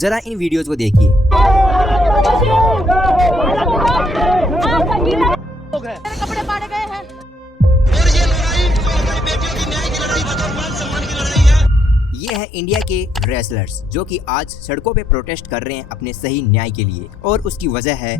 जरा इन वीडियोस को देखिए। कपड़े फाड़े गए हैं और ये लड़ाई जो हमारी बेटियों की न्याय की लड़ाई, वतन मान सम्मान की लड़ाई है। ये है इंडिया के रेसलर्स जो कि आज सड़कों पे प्रोटेस्ट कर रहे हैं अपने सही न्याय के लिए, और उसकी वजह है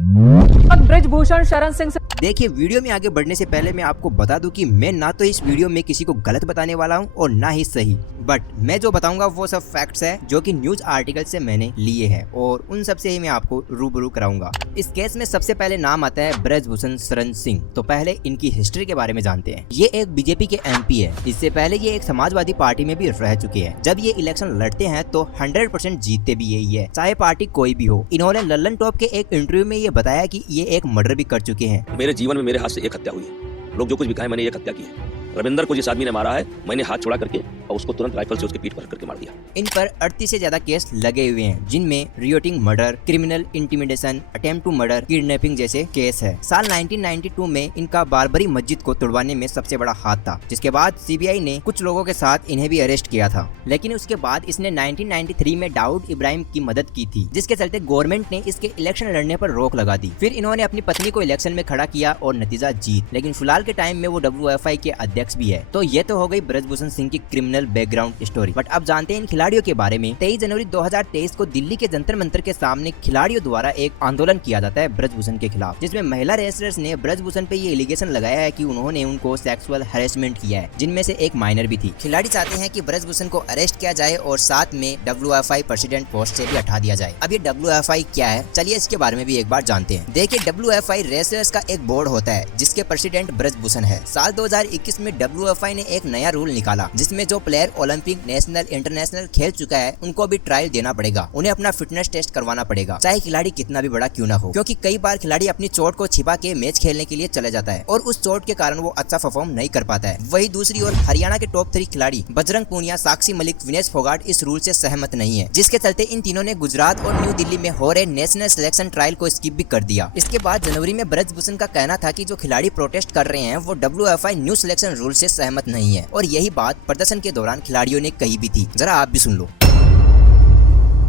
ब्रिजभूषण शरण सिंह। देखिए, वीडियो में आगे बढ़ने से पहले मैं आपको बता दूं कि मैं ना तो इस वीडियो में किसी को गलत बताने वाला हूं और ना ही सही, बट मैं जो बताऊंगा वो सब फैक्ट्स है जो कि न्यूज आर्टिकल से मैंने लिए हैं और उन सब से ही मैं आपको रूबरू कराऊंगा। इस केस में सबसे पहले नाम आता है ब्रिजभूषण शरण सिंह। तो पहले इनकी हिस्ट्री के बारे में जानते हैं। ये एक बीजेपी के एमपी है। इससे पहले ये एक समाजवादी पार्टी में भी रह चुके हैं। जब ये इलेक्शन लड़ते हैं तो 100% जीतते भी यही है, चाहे पार्टी कोई भी हो। इन्होंने लल्लन टॉप के एक इंटरव्यू में ये बताया कि ये एक मर्डर भी कर चुके हैं। मेरे जीवन में मेरे हाथ से एक हत्या हुई है। लोग जो कुछ भी कहे, मैंने एक हत्या की है। रविंदर को जिस आदमी ने मारा है, मैंने हाथ छोड़ा करके और उसको तुरंत राइफल से उसके पीठ पर करके मार दिया। इन पर 38 से ज्यादा केस लगे हुए हैं, जिनमें rioting murder, criminal intimidation, attempt to murder, kidnapping जैसे केस है। साल 1992 में इनका बारबरी मस्जिद को तोड़वाने में सबसे बड़ा हाथ था, जिसके बाद सीबीआई ने कुछ लोगों के साथ इन्हें भी अरेस्ट किया था। लेकिन उसके बाद इसने 1993 में दाऊद इब्राहिम की मदद की थी, जिसके चलते गवर्नमेंट ने इसके इलेक्शन लड़ने पर रोक लगा दी। फिर इन्होंने अपनी पत्नी को इलेक्शन में खड़ा किया और नतीजा जीत। लेकिन फिलहाल के टाइम में वो WFI के अध्यक्ष भी है। तो ये तो हो गई ब्रिजभूषण सिंह की क्रिमिनल बैकग्राउंड स्टोरी। बट अब जानते हैं इन खिलाड़ियों के बारे में। 23 जनवरी 2023 को दिल्ली के जंतर मंतर के सामने खिलाड़ियों द्वारा एक आंदोलन किया जाता है ब्रिजभूषण के खिलाफ, जिसमें महिला रेसलर्स ने ब्रिजभूषण पे ये एलिगेशन लगाया है कि उन्होंने उनको सेक्सुअल हैरेसमेंट किया है, जिनमें से एक माइनर भी थी। खिलाड़ी चाहते हैं कि ब्रिजभूषण को अरेस्ट किया जाए और साथ में WFI प्रेसिडेंट पोस्ट से भी हटा दिया जाए। अब ये WFI क्या है, चलिए इसके बारे में भी एक बार जानते हैं। देखिए, WFI रेसलर्स का एक बोर्ड होता है जिसके प्रेसिडेंट ब्रिजभूषण है। साल 2021 में WFI ने एक नया रूल निकाला, जिसमें जो प्लेयर ओलंपिक, नेशनल, इंटरनेशनल खेल चुका है उनको भी ट्रायल देना पड़ेगा। उन्हें अपना फिटनेस टेस्ट करवाना पड़ेगा, चाहे खिलाड़ी कितना भी बड़ा क्यों ना हो, क्योंकि कई बार खिलाड़ी अपनी चोट को छिपा के मैच खेलने के लिए चले जाता है और उस चोट के कारण वो अच्छा परफॉर्म नहीं कर पाता है। वही दूसरी ओर हरियाणा के टॉप 3 खिलाड़ी बजरंग पूनिया, साक्षी मलिक, विनेश फोगाट इस रूल से सहमत नहीं है, जिसके चलते इन तीनों ने गुजरात और न्यू दिल्ली में हो रहे नेशनल सिलेक्शन ट्रायल को स्किप भी कर दिया। इसके बाद जनवरी में ब्रिजभूषण का कहना था कि जो खिलाड़ी प्रोटेस्ट कर रहे हैं वो WFI न्यू सिलेक्शन रूल से सहमत नहीं है, और यही बात प्रदर्शन के दौरान खिलाड़ियों ने कही भी थी। जरा आप भी सुन लो।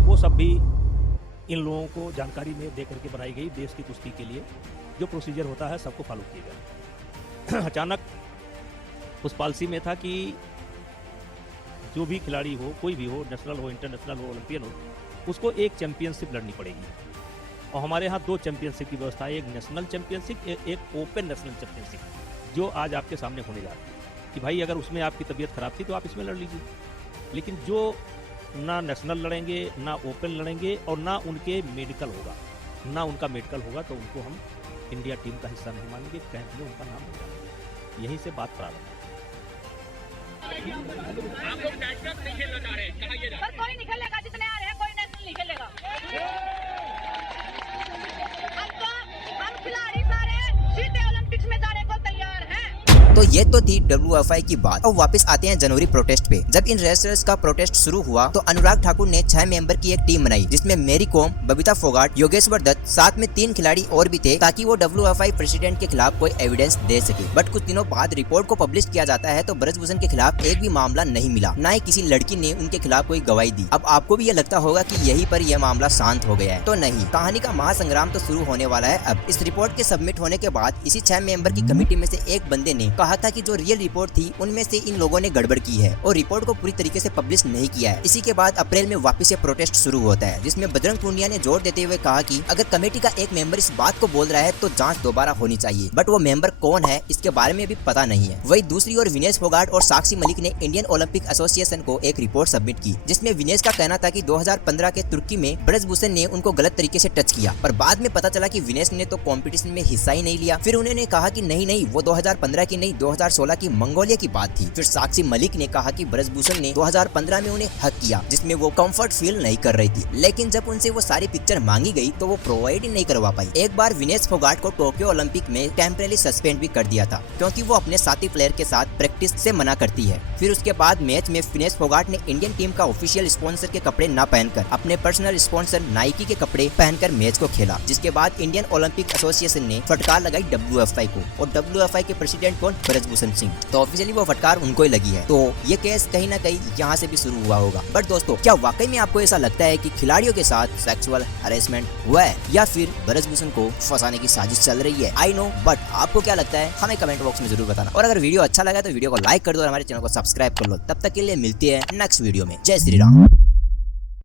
वो सब भी इन लोगों को जानकारी में दे करके बनाई गई। देश की कुश्ती के लिए जो प्रोसीजर होता है सबको फॉलो किया गया। अचानक उस पॉलिसी में था कि जो भी खिलाड़ी हो, कोई भी हो, नेशनल हो, इंटरनेशनल हो, ओलंपियन हो, उसको एक चैंपियनशिप लड़नी पड़ेगी। और हमारे यहाँ 2 चैंपियनशिप की व्यवस्था है, एक नेशनल चैंपियनशिप, एक ओपन नेशनल चैंपियनशिप, जो आज आपके सामने होने जा रही है कि भाई अगर उसमें आपकी तबीयत खराब थी तो आप इसमें लड़ लीजिए। लेकिन जो ना नेशनल लड़ेंगे, ना ओपन लड़ेंगे और ना उनके मेडिकल होगा, ना उनका मेडिकल होगा, तो उनको हम इंडिया टीम का हिस्सा नहीं मानेंगे, कैंप में उनका नाम नहीं जाएगा। यहीं से बात प्रारंभ है। पर कोई नहीं खेलेगा, जितने आ रहे हैं कोई नेशनल नहीं खेलेगा। हम खिलाड़ी सारे सीधे ओलंपिक्स में जाने को तैयार हैं। तो ये तो थी WFI की बात। अब वापस आते हैं जनवरी प्रोटेस्ट पे। जब इन रेसलर्स का प्रोटेस्ट शुरू हुआ तो अनुराग ठाकुर ने 6 मेंबर की एक टीम बनाई, जिसमें मेरी कॉम, बबीता फोगाट, योगेश्वर दत्त, साथ में 3 खिलाड़ी और भी थे, ताकि वो WFI प्रेसिडेंट के खिलाफ कोई एविडेंस दे सके। बट कुछ दिनों बाद रिपोर्ट को पब्लिश किया जाता है तो ब्रिजभूषण के खिलाफ एक भी मामला नहीं मिला, न ही किसी लड़की ने उनके खिलाफ कोई गवाही दी। अब आपको भी ये लगता होगा कि यहीं पर यह मामला शांत हो गया है, तो नहीं, कहानी का महासंग्राम तो शुरू होने वाला है। अब इस रिपोर्ट के सबमिट होने के बाद इसी 6 मेंबर की कमेटी में से एक बंदे ने कहा था कि जो रियल रिपोर्ट थी उनमें से इन लोगों ने गड़बड़ की है और रिपोर्ट को पूरी तरीके से पब्लिश नहीं किया है। इसी के बाद अप्रैल में वापस से प्रोटेस्ट शुरू होता है, जिसमें बजरंग पूनिया ने जोर देते हुए कहा कि अगर कमेटी का एक मेंबर इस बात को बोल रहा है तो जांच दोबारा होनी चाहिए। बट वो मेंबर कौन है इसके बारे में भी पता नहीं है। वही दूसरी ओर विनेश फोगाट और साक्षी मलिक ने इंडियन ओलंपिक एसोसिएशन को एक रिपोर्ट सबमिट की, जिसमें विनेश का कहना था कि 2015 के तुर्की में ब्रिजभूषण ने उनको गलत तरीके से टच किया, पर बाद में पता चला कि विनेश ने तो कॉम्पिटिशन में हिस्सा ही नहीं लिया। फिर उन्होंने कहा कि नहीं, वो 2015 की नहीं 2016 की मंगोलिया की बात थी। फिर साक्षी मलिक ने कहा कि ब्रिजभूषण ने 2015 में उन्हें हक किया, जिसमें वो कंफर्ट फील नहीं कर रही थी। लेकिन जब उनसे वो सारी पिक्चर मांगी गई तो वो प्रोवाइड ही नहीं करवा पाई। एक बार विनेश फोगाट को टोक्यो ओलंपिक में टेम्परेरी सस्पेंड भी कर दिया था, क्योंकि वो अपने साथी प्लेयर के साथ प्रैक्टिस से मना करती है। फिर उसके बाद मैच में विनेश फोगाट ने इंडियन टीम का ऑफिशियल स्पॉन्सर के कपड़े न पहनकर अपने पर्सनल स्पॉन्सर नाइकी के कपड़े पहनकर मैच को खेला, जिसके बाद इंडियन ओलंपिक एसोसिएशन ने फटकार लगाई WFI को, और WFI के प्रेसिडेंट कौन? ब्रजभूषण सिंह। तो ऑफिशियली वो फटकार उनको ही लगी है। तो ये केस कहीं ना कहीं यहाँ से भी शुरू हुआ होगा। बट दोस्तों, क्या वाकई में आपको ऐसा लगता है कि खिलाड़ियों के साथ सेक्सुअल हरेसमेंट हुआ है या फिर ब्रजभूषण को फंसाने की साजिश चल रही है? आई नो, बट आपको क्या लगता है हमें कमेंट बॉक्स में जरूर बताना। और अगर वीडियो अच्छा लगा तो वीडियो को लाइक कर दो और हमारे चैनल को सब्सक्राइब कर लो। तब तक के लिए मिलती है नेक्स्ट वीडियो में। जय श्री राम।